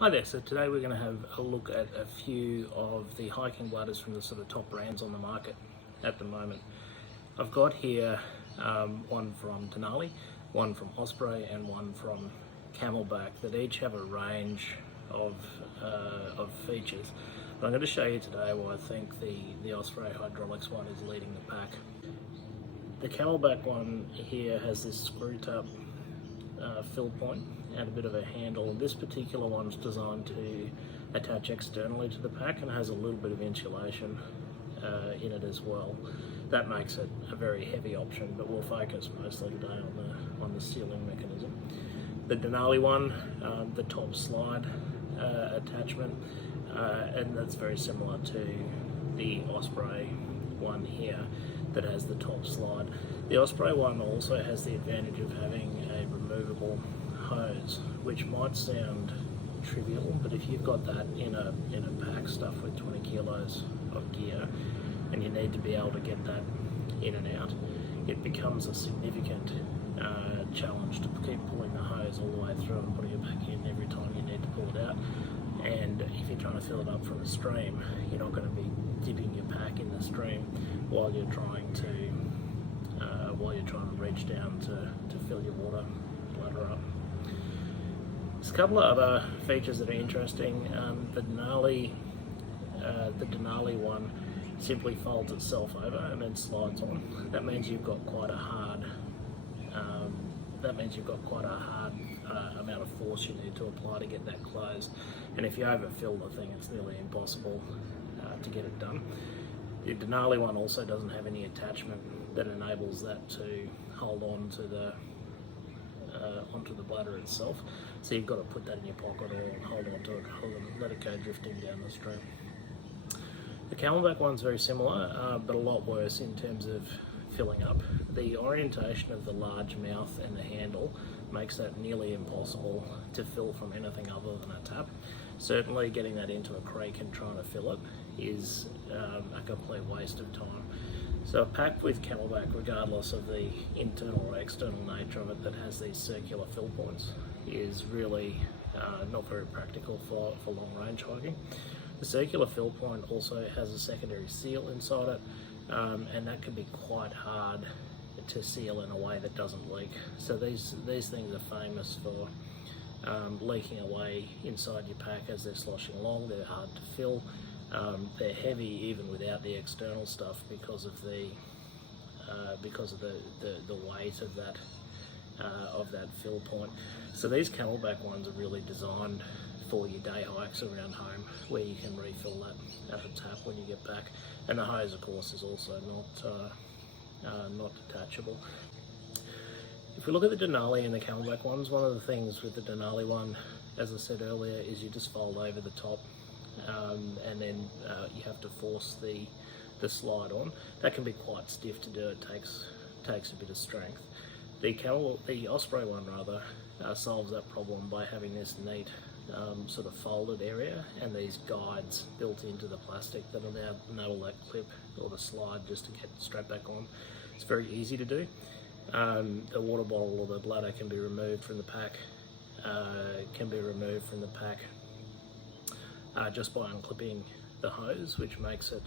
Hi there, so today we're going to have a look at a few of the hiking bladders from the sort of top brands on the market at the moment. I've got here one from Denali, one from Osprey and one from Camelback that each have a range of features. But I'm going to show you today why I think the Osprey hydraulics one is leading the pack. The Camelback one here has this screw tub fill point and a bit of a handle. This particular one's designed to attach externally to the pack and has a little bit of insulation in it as well. That makes it a very heavy option, but we'll focus mostly today on the sealing mechanism. The Denali one, the top slide attachment, and that's very similar to the Osprey one here that has the top slide. The Osprey one also has the advantage of having a removable hose, which might sound trivial, but if you've got that in a pack stuffed with 20 kilos of gear and you need to be able to get that in and out, it becomes a significant challenge to keep pulling the hose all the way through and putting it back in every time you need to pull it out. And if you're trying to fill it up from a stream, you're not going to be dipping your pack in the stream while you're trying to reach down to fill your water bladder up. There's a couple of other features that are interesting. The Denali one simply folds itself over and then slides on. That means you've got quite a hard amount of force you need to apply to get that closed. And if you overfill the thing, it's nearly impossible to get it done. The Denali one also doesn't have any attachment that enables that to hold on to onto the bladder itself. So you've got to put that in your pocket or hold on to it and let it go drifting down the stream. The Camelback one's very similar, but a lot worse in terms of filling up. The orientation of the large mouth and the handle makes that nearly impossible to fill from anything other than a tap. Certainly getting that into a creek and trying to fill it is a complete waste of time. So a pack with Camelback, regardless of the internal or external nature of it, that has these circular fill points is really not very practical for long range hiking. The circular fill point also has a secondary seal inside it, and that can be quite hard to seal in a way that doesn't leak. So these things are famous for leaking away inside your pack as they're sloshing along. They're hard to fill. They're heavy even without the external stuff because of the weight of that fill point. So these Camelback ones are really designed for your day hikes around home, where you can refill that at a tap when you get back. And the hose, of course, is also not detachable. If we look at the Denali and the Camelback ones, one of the things with the Denali one, as I said earlier, is you just fold over the top and then you have to force the slide on. That can be quite stiff to do. It takes a bit of strength. The Osprey one rather solves that problem by having this neat sort of folded area and these guides built into the plastic that enable that clip or the slide just to get strapped back on. It's very easy to do. The water bottle or the bladder can be removed from the pack. Just by unclipping the hose, which makes it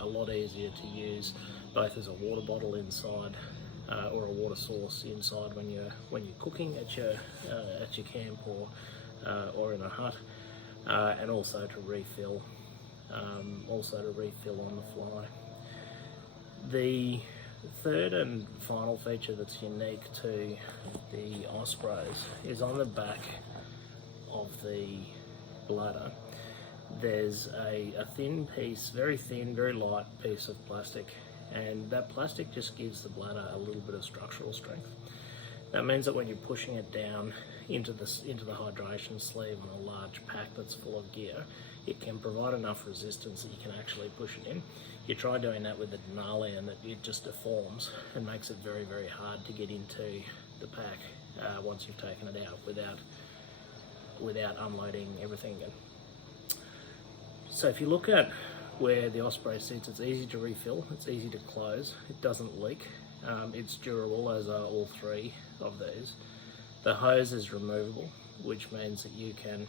a lot easier to use both as a water bottle inside or a water source inside when you're cooking at your camp or in a hut, and also to refill on the fly. The third and final feature that's unique to the Ospreys is on the back of the bladder. There's a thin piece, very thin, very light piece of plastic, and that plastic just gives the bladder a little bit of structural strength. That means that when you're pushing it down into the hydration sleeve on a large pack that's full of gear, it can provide enough resistance that you can actually push it in. You try doing that with the Denali and it just deforms and makes it very, very hard to get into the pack once you've taken it out without unloading everything again. So if you look at where the Osprey sits, it's easy to refill, it's easy to close, it doesn't leak, it's durable, as are all three of these. The hose is removable, which means that you can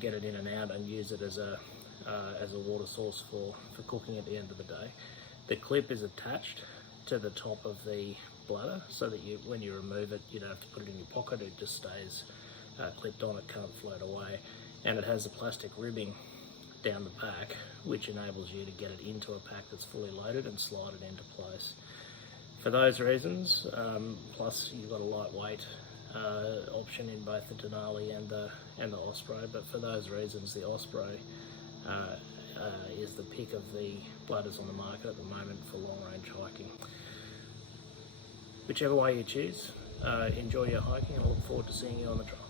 get it in and out, and use it as a water source for cooking at the end of the day. The clip is attached to the top of the bladder so that when you remove it, you don't have to put it in your pocket. It just stays clipped on, it can't float away. And it has a plastic ribbing down the back, which enables you to get it into a pack that's fully loaded and slide it into place. For those reasons, plus you've got a lightweight option in both the Denali and the Osprey, but for those reasons the Osprey is the pick of the bladders on the market at the moment for long range hiking. Whichever way you choose, enjoy your hiking, and I look forward to seeing you on the trail.